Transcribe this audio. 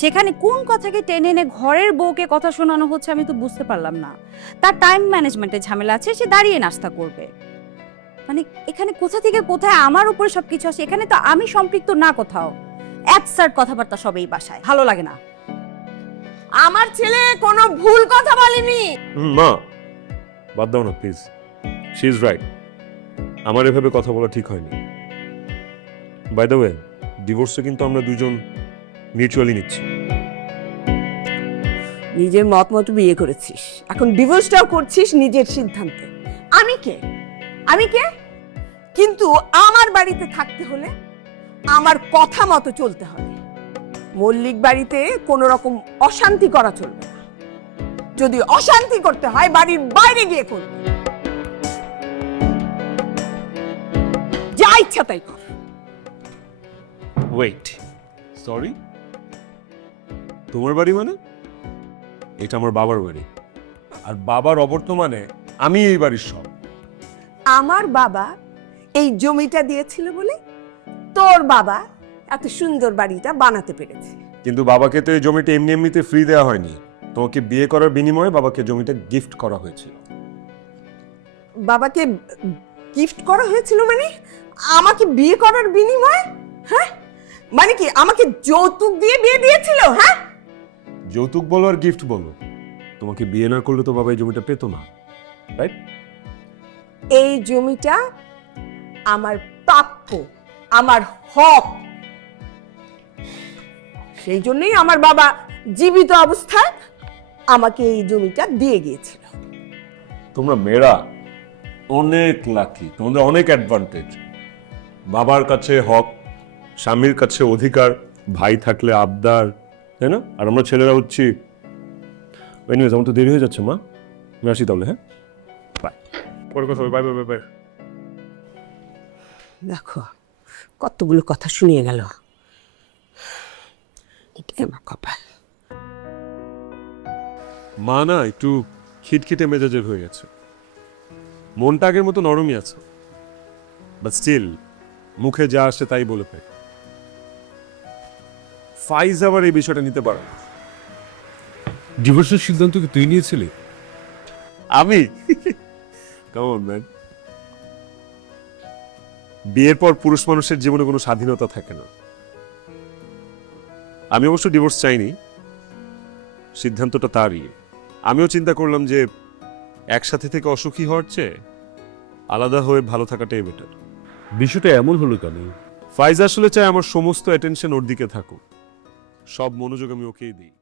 সেখানে কোন কথাকে টেনে এনে ঘরের বউকে কথা শোনানো হচ্ছে আমি তো বুঝতে পারলাম না। তার টাইম ম্যানেজমেন্টের ঝামেলা আছে, সে দাঁড়িয়ে নাস্তা করবে। মানে এখানে কোথা থেকে কোথায় আমার উপরে সবকিছু আসে, এখানে তো আমি সম্পৃক্ত না কোথাও। অ্যাবসার্ড কথাবার্তা সব এই বাসায়, ভালো লাগে না। আমার ছেলে কোনো ভুল কথা বলেনি। মা বাদ দাও না প্লিজ, শি ইজ রাইট। আমার এভাবে কথা বলা ঠিক হয়নি। বাই দ্য ওয়ে, ডিভোর্সে কিন্তু আমরা দুজন মিউচুয়ালি নিচ্ছি। নিজের মত মতো বিয়ে করেছিস, এখন ডিভোর্সটাও করছিস নিজের সিদ্ধান্তে। আমি কে? কিন্তু আমার বাড়িতে থাকতে হলে আমার কথা মতো চলতে হবে। মল্লিক বাড়িতে কোনো রকম অশান্তি করা চলবে না। যদি অশান্তি করতে হয় বাড়ির বাইরে গিয়ে করবে। যা ইচ্ছা তাই কর। ওয়েট, সরি, তোমার বাড়ি মানে? এটা আমার বাবার বাড়ি, আর বাবার অবর্তমানে আমি এই বাড়ির সব। আমার বাবা এই জমিটা দিয়েছিল বলে তোর বাবা এত সুন্দর বাড়িটা বানাতে পেরেছে। কিন্তু বাবাকে তো এই জমিটা এমনি এমনিতে ফ্রি দেওয়া হয়নি। তোমাকে বিয়ে করার বিনিময়ে বাবাকে জমিটা গিফট করা হয়েছিল। বাবাকে গিফট করা হয়েছিল মানে? আমাকে বিয়ে করার বিনিময়ে? হ্যাঁ, মানে কি আমাকে যৌতুক দিয়ে বিয়ে দিয়েছিল? হ্যাঁ, যৌতুক বলো আর গিফট বলো, তোমাকে বিয়ে না করলে তো বাবা এই জমিটা পেতো না, রাইট? এই জমিটা আমার প্রাপ্য, আমার হক। সেই জন্যই আমার বাবা জীবিত অবস্থায় আমাকে এই জমিটা দিয়ে গিয়েছিল। তোমরা মেয়েরা অনেক লাকি, তোমাদের অনেক অ্যাডভান্টেজ। বাবার কাছে হক, স্বামীর কাছে অধিকার, ভাই থাকলে আবদার, তাই না? আর আমরা ছেলেরা হচ্ছি। এনিওয়েজ, আমার তো দেরি হয়ে যাচ্ছে মা, আমি আসি তাহলে। হ্যাঁ, বাই। পরে কথা হবে। Bye bye bye bye. দেখো কতগুলো কথা শুনিয়ে গেল। এটাই আমার কপাল। মা না একটু খিটখিটে মেজাজের হয়ে গেছে। মনটা আগের মতো নরমই আছে, বাট স্টিল মুখে যা আসে তাই বলে ফেলে। ফাইজ আবার এই বিষয়টা নিতে পারে না। ডিভোর্সের সিদ্ধান্ত কি তুই নিয়েছিলি? আমি কেমন ম্যান, বিয়ের পর পুরুষ মানুষের জীবনে কোনো স্বাধীনতা থাকে না। আমি অবশ্য ডিভোর্স চাইনি, সিদ্ধান্তটা তারই। আমিও চিন্তা করলাম যে একসাথে থেকে অসুখী হওয়ার চেয়ে আলাদা হয়ে ভালো থাকাটাই বেটার। বিষয়টা এমন হলো কেন? ফাইজ আসলে চায় আমার সমস্ত অ্যাটেনশন ওর দিকে থাকুক, সব মনোযোগ আমি ওকেই দিই।